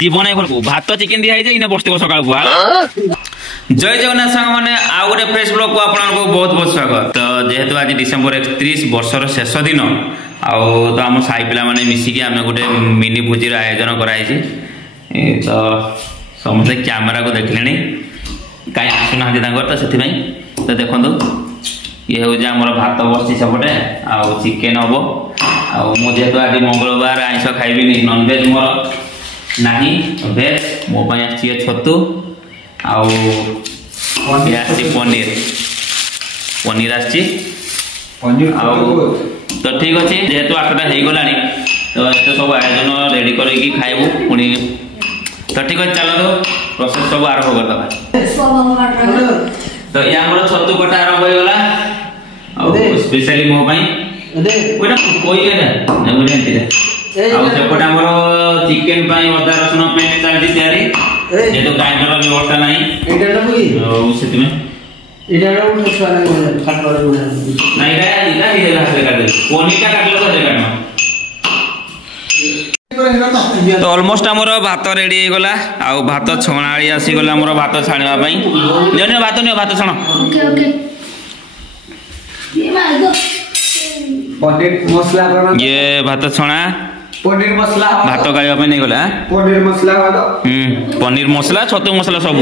जीवन भात चिकेन दिखाई बस सकाल जय जगन्नाथ सांग मैंने आउ गोटे फ्रेश ब्लॉग को आपको बहुत बहुत स्वागत। तो जेहेतु आज डिसेम्बर 31 वर्षर शेष दिन आउ तो आम साई पिला माने मिसिकी आम गोटे मिनी भोजी आयोजन कराई। तो समस्ते कैमेरा को देखले कहीं आसुना तो से तो देखो ये हूँ आम भात बस सेपटे आउ चिकेन हम आउ आज मंगलवार आइस खाइबी नॉनवेज मोर ना भेज मो छतु आउ पनीर पनीर आसी तो ठीक अच्छे जेहेतु 8टा हो गला तो ये सब आयोजन रेडी करके खाइबू पुणी तो ठीक अच्छे चलो प्रोसेस सब आरंभ करदे। तो ये आम छतु कटा आरंभ हो गला स्पेशली मो सेपटे आम चिकेन अदा रसुण पेस्ट चलती तैयारी जेहेतु ग्राइंडर व्यवस्था ना तो ऑलमोस्ट आमर भात रेडी हो गला आउ भात छणाड़ी आसीगला आमर भात छाणवाई नियो भात नियो भात छण ये भात छणा पनीर मसला भात गाइबा पे नहीं गला पनीर मसला पनीर मसला छतु मसला सब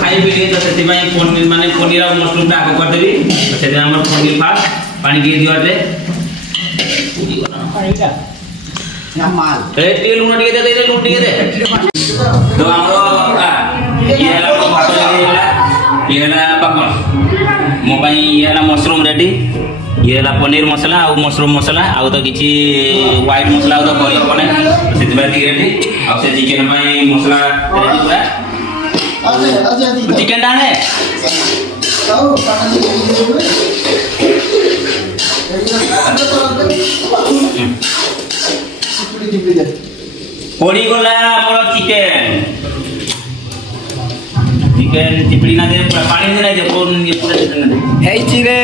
खाई भी तो सेति भाई पनीर माने पनीर और मशरूम पे आगे कर देबी तो सेति हमर पनीर फास्ट पानी के दिवाते ना माल ए तेल लूण टिके दे लूण टिके दे तो हमरो ये हला भात रेडी होला ये हला पकवान मो भाई ये हला मशरूम रेडी ये हला पनीर मसला और मशरूम मसला आउ तो किछि व्हाइट मसला तो करी पने सेति बाती रेडी आ से चिकेन में मसला रेडी पूरा चिकेन डाले पड़ी गला हमर चिकेन चिकेन चिपड़ी ना दे पानी दे ना दे कोन ये पूरा चिकेन दे हे चिरे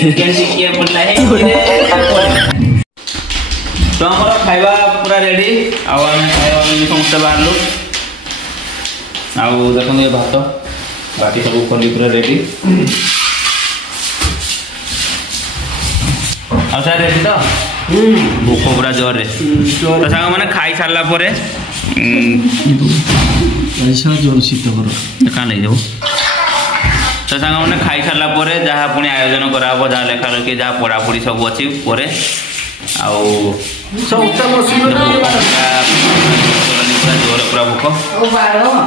चिकेन चिके पड़ला हे चिरे। तो हमर खाइबा पूरा रेडी आ हम खाइबा में समस्त बाहरलो आउ देखो ये भात बाकी सब कोली पूरा रेडी आ सारे रेडी तो भूख पूरा जोर रे तो सांग माने खाई सारला परे ऐसा जोर शीत करो कहाँ नहीं जाओ तो सांग मैंने खाई सारा पर जहाँ पुणी आयोजन कराब जहाँ लेखा रखी जहाँ पढ़ापढ़ी सब अच्छी पर जोर पूरा भूख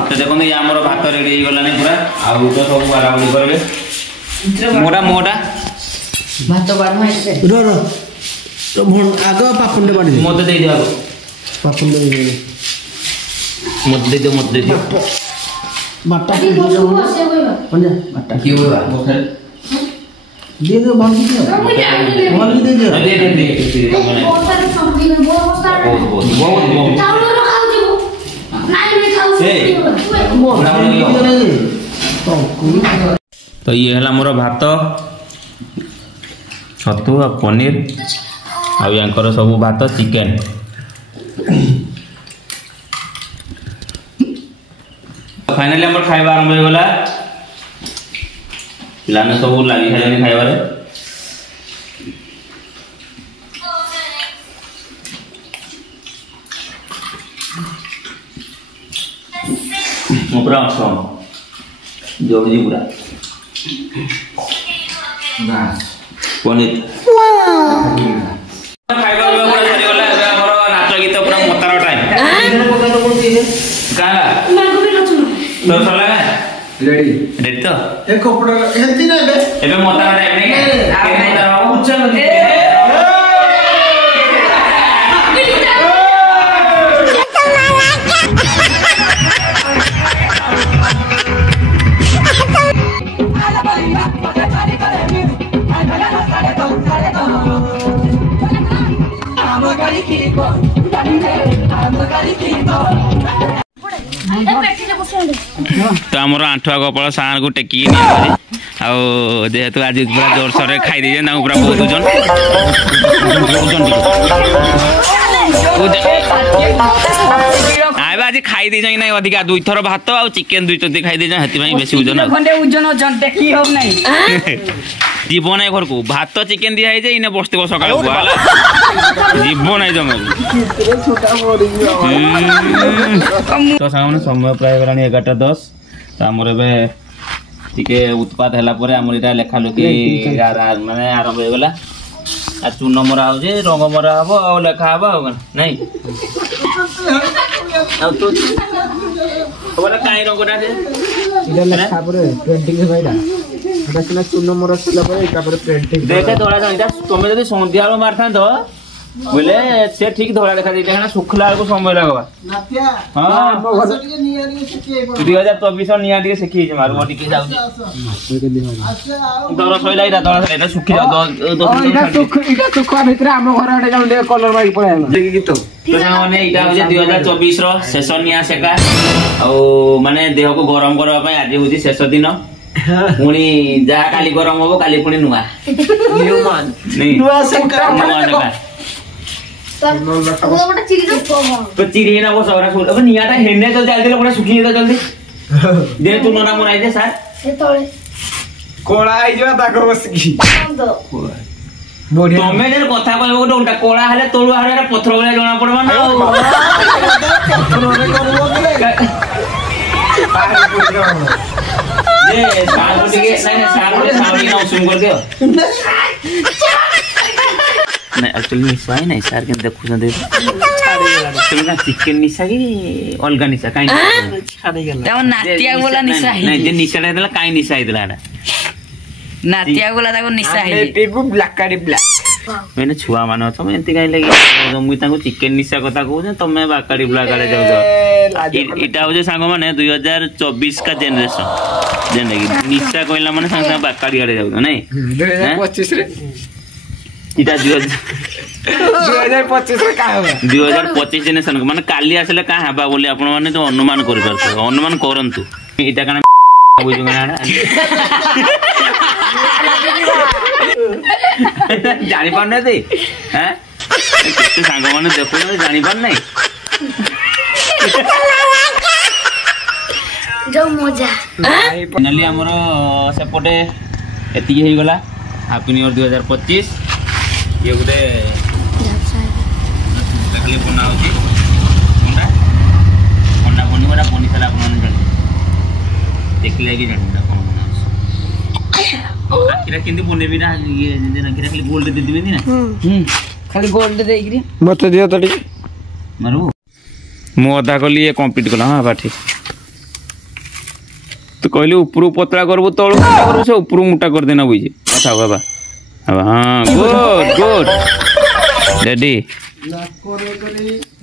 तो देखो ये आम भात रेडी हो गलानी पूरा आउ तो सब बाराबरी करेंगे मोटा मोटा भात बाढ़ तो आग पापन बाड़ी मत दे दिया पापन मत दे दो मत दे दो बाटा दे दो बाटा क्यों हुआ दे दो बंद दे दो दे दे बहुत सारे सब्जी में बहुत चावल रो खाऊ जीवो नहीं खाऊ तो ये हला मोर भात छतु और पनीर आउ यांकर सब भात चिकेन फाइनली हमर खाइबा आरंभ हो गला पिलाने सब लागि खाइले खाइबारे पूरा असम जो भी पूरा पनीर खाइबा पूरा सरी गला एबे हमर नाच गीत पूरा मोतार टाइम काला तो चला रेडी रेडी तो ए कपड़ा हेल्दी ना एबे मोतार टाइम नहीं के मोतार हो चल तो आमर आंठुआ कपाल सार को टेकिक जेहेतु आज पूरा जोरसोर खाई दे पूरा बहुत ओजन आए आज खाई दे ना अधिका 2 थर भात आ चिकेन 2 चोटी खाई दे बेसी ओजन जीव ना घर को भात चिकेन दिया इने बसते सका जीव ना जमा तो सामने समय प्राय गला 11:10 तो आमर टिके उत्पाद है लेखा लुकी माने आरंभ हो गला चून मरा हो रंग मरा हम आ लेखा हम नहीं कहीं रंगटा तुम जब सन्ध्या मारता बोले से ठीक धड़ा देखा देते सुखला को समय लगवा हाँ 2024 निया टे शिखी मार दर सैला दर सैला सुखी कलर मारी पड़े 2024 शेष निया सेका माने देह को गरम करने आज हूँ शेष दिन पुणी जहाँ काली गरम हम काली पुणी नुआ तो चिरी ना वो सौरा सूट अब नियाटा हेने तो जल्दी लोग सुखी तो जल्दी दे तू नना मुराई दे सर से तळे कोळा आई जवा ताको बसकी बढ़िया तमे जे कथा कहबो गोटे उल्टा कोळा हले तोळु हले पत्थर वाला जणा पड़बा ना जे सागो टिके नहीं सागो सावली ना उसूम कर दियो नहीं एक्चुअली निशा है नहीं सर के देखु दे तुमका चिकन निशा की अलगा निशा काई छाड़ी गेला त नातिया बोला निशा है नहीं जे निशा देला काई निशा देला ना नातिया बोला ताको निशा है पेपु ब्लैक काडी ब्लैक मैंने छुआ मानो छ मैं एंती काई लगी मुई ताको चिकन निशा कथा कहू तमे बाकाडी ब्लैक काडे जाउ इटा हो जे सांग माने 2024 का जनरेशन जिंदगी निशा कहला माने सांग सांग बाकाडी काडे जाउ नहीं 2025 रे इटा 2025 रे का होबा 2025 जनरेशन माने काली आसले का हबा बोली आपण माने तो अनुमान करि परछ अनुमान करंतु इटा काना बुझु ना जानि पार नै दे हैं केते सांग माने देखो जानि पार नै जो मजा फाइनली हमर सेपटे एति हे गला हैप्पी न्यू ईयर 2025 ये गोटे खाली बना होची अंडा अंडा बनी वाला बनी साला अपन जान देखले कि जान आखिरा किंदी बने बिना ये जेना आखिरा खाली गोल्ड दे दिबे ना खाली गोल्ड देइग्री मत दियो तडी मारू मो आधा को लिए कंप्लीट कला हां बा ठीक तो कहली ऊपर पतला करबो तळु मोटा करबो से ऊपर मोटा कर देना बुझे अच्छा बाबा हाँ गुड गुड रेडी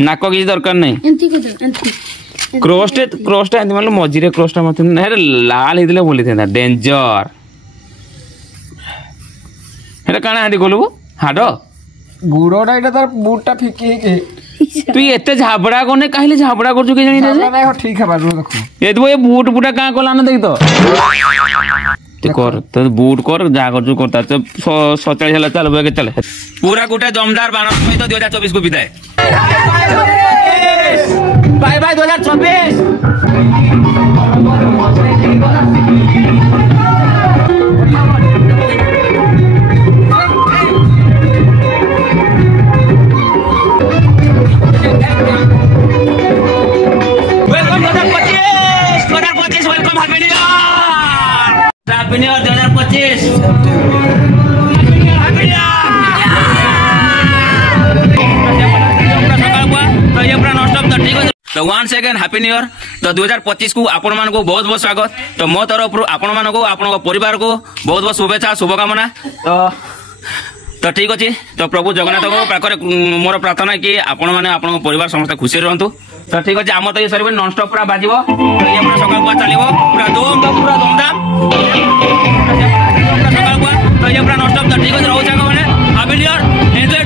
नाक किसी दरकार नहीं क्रॉसटे एंती मतलब मझीरे क्रॉसटा मत लाल होते बोली था डेंजर हेटा काना हाथी खोलबो हाड गुड़ोटा इटा तार बूटटा फिकी के तू एते झाबड़ा कोने काहिले झाबड़ा करजु के जानी रे नहीं हो ठीक है बारू देखो ए तो ये बूट बूटा का कोला न देख तो कर तो बूट कर जा कर जो करता तो 47 हला चल बगे चल पूरा गोटा दमदार बाना में तो 2024 को विदाई bye bye 2024 Happy New Year 2025 तो once again happy new year तो 2025 को आपण मान को बहुत बहुत स्वागत तो मो तरफ आपण मान को आपण परिवार को बहुत बहुत शुभेच्छा शुभकामना तो ठीक अच्छे तो प्रभु जगन्नाथ पाखे मोर प्रार्थना कि आपण मैंने आप परिवार समस्त खुशी रहतु तो ठीक अच्छे आम तो ये सर नॉन स्टॉप पूरा बाजिबो सकाल पूरा चलो पूरा धूमधाम सकाल पूरा नॉन स्टॉप तो ठीक अच्छे रोज मैंने हैप्पी न्यू ईयर एंजॉय